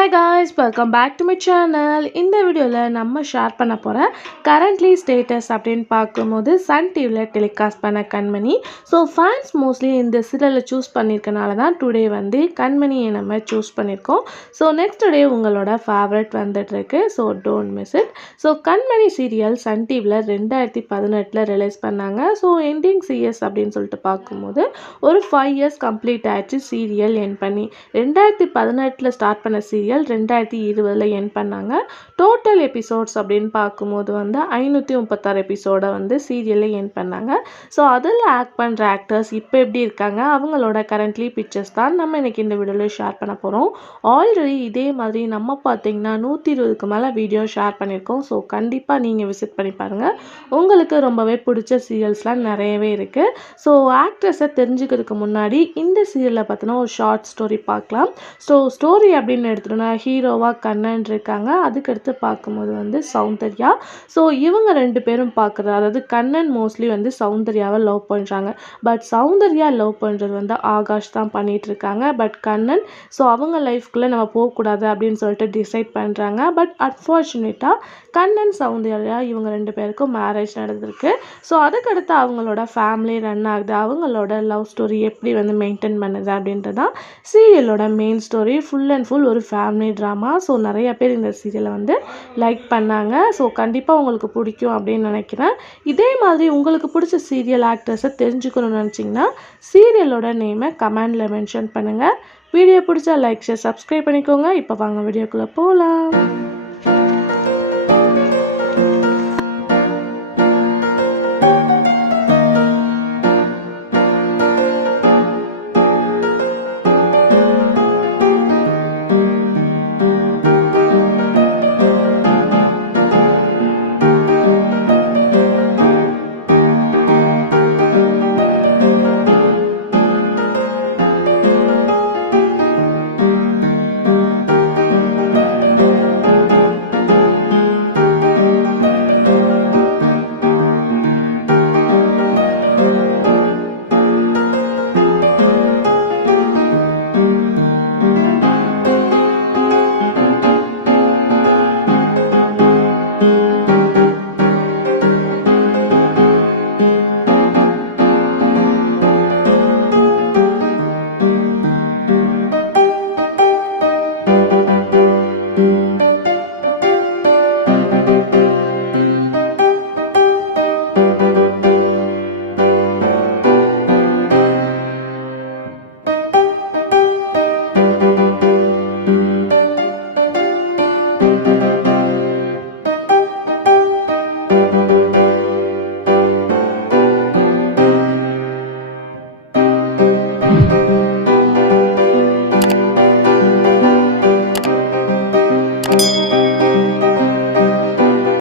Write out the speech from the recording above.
Hi guys, welcome back to my channel. இந்த வீடியோவில் நம்ம ஷேர் பண்ண போகிற கரண்ட்லி ஸ்டேட்டஸ் அப்படின்னு பார்க்கும்போது சன் டிவியில் டெலிகாஸ்ட் பண்ண கண்மணி. ஸோ ஃபேன்ஸ் மோஸ்ட்லி இந்த சீரியலை சூஸ் பண்ணியிருக்கனால தான் டுடே வந்து கண்மணியை நம்ம சூஸ் பண்ணியிருக்கோம். ஸோ நெக்ஸ்ட் டே உங்களோட ஃபேவரட் வந்துட்டுருக்கு. So don't miss it. So Kanmani serial Sun டிவியில் 2018 ரிலீஸ் பண்ணாங்க. ஸோ எண்டிங் சிஎஸ் அப்படின்னு சொல்லிட்டு பார்க்கும்போது ஒரு 5 இயர்ஸ் கம்ப்ளீட் ஆயிடுச்சு சீரியல் என் பண்ணி. 2018 ஸ்டார்ட் பண்ண சீரியல் 2020 என் பண்ணாங்க. டோட்டல் எபிசோட்ஸ் அப்படின்னு பார்க்கும்போது வந்து 536 எபிசோடை வந்து சீரியலில் என் பண்ணாங்க. ஸோ அதில் ஆக்ட் பண்ணுற ஆக்டர்ஸ் இப்போ எப்படி இருக்காங்க, அவங்களோட கரண்ட்லி பிக்சர்ஸ் தான் நம்ம இன்றைக்கி இந்த வீடியோவில் ஷேர் பண்ண போகிறோம். ஆல்ரெடி இதே மாதிரி நம்ம பார்த்தீங்கன்னா 120க்கு மேலே வீடியோ ஷேர் பண்ணியிருக்கோம். ஸோ கண்டிப்பாக நீங்கள் விசிட் பண்ணி பாருங்கள். உங்களுக்கு ரொம்பவே பிடிச்ச சீரியல்ஸ்லாம் நிறையவே இருக்குது. ஸோ ஆக்ட்ரஸை தெரிஞ்சுக்கிறதுக்கு முன்னாடி இந்த சீரியலை பார்த்தினா ஒரு ஷார்ட் ஸ்டோரி பார்க்கலாம். ஸோ ஸ்டோரி அப்படின்னு எடுத்துட்டோன்னா ஹீரோவாக கண்ணன் இருக்காங்க. அதுக்கடுத்து பார்க்கும்போது வந்து சௌந்தர்யா. ஸோ இவங்க 2 பேரும் பார்க்குறது, அதாவது கண்ணன் மோஸ்ட்லி வந்து சௌந்தர்யாவை லவ் பண்ணுறாங்க. பட் சௌந்தர்யா லவ் பண்ணுறது வந்து ஆகாஷ் தான் பண்ணிகிட்ருக்காங்க. பட் கண்ணன் ஸோ அவங்க லைஃப்குள்ளே நம்ம போகக்கூடாது அப்படின்னு சொல்லிட்டு டிசைட் பண்ணுறாங்க. பட் அன்ஃபார்ச்சுனேட்டாக கண்ணன் சௌந்தர்யா இவங்க 2 பேருக்கும் மேரேஜ் நடந்திருக்கு. ஸோ அதுக்கடுத்து அவங்களோட ஃபேமிலி ரன் ஆகுது. அவங்களோட லவ் ஸ்டோரி எப்படி வந்து மெயின்டைன் பண்ணுது அப்படின்றது தான் சீரியலோட main story. Full and full ஒரு ஃபேமிலி ட்ராமா. ஸோ நிறைய பேர் இந்த சீரியலை வந்து லைக் பண்ணாங்க. ஸோ கண்டிப்பாக உங்களுக்கு பிடிக்கும் அப்படின்னு நினைக்கிறேன். இதே மாதிரி உங்களுக்கு பிடிச்ச சீரியல் ஆக்டர்ஸை தெரிஞ்சுக்கணும்னு நினச்சிங்கன்னா சீரியலோட நேமை கமெண்டில் மென்ஷன் பண்ணுங்கள். வீடியோ பிடிச்சா லைக் ஷேர் சப்ஸ்கிரைப் பண்ணிக்கோங்க. இப்போ வாங்க வீடியோக்குள்ளே போகலாம்.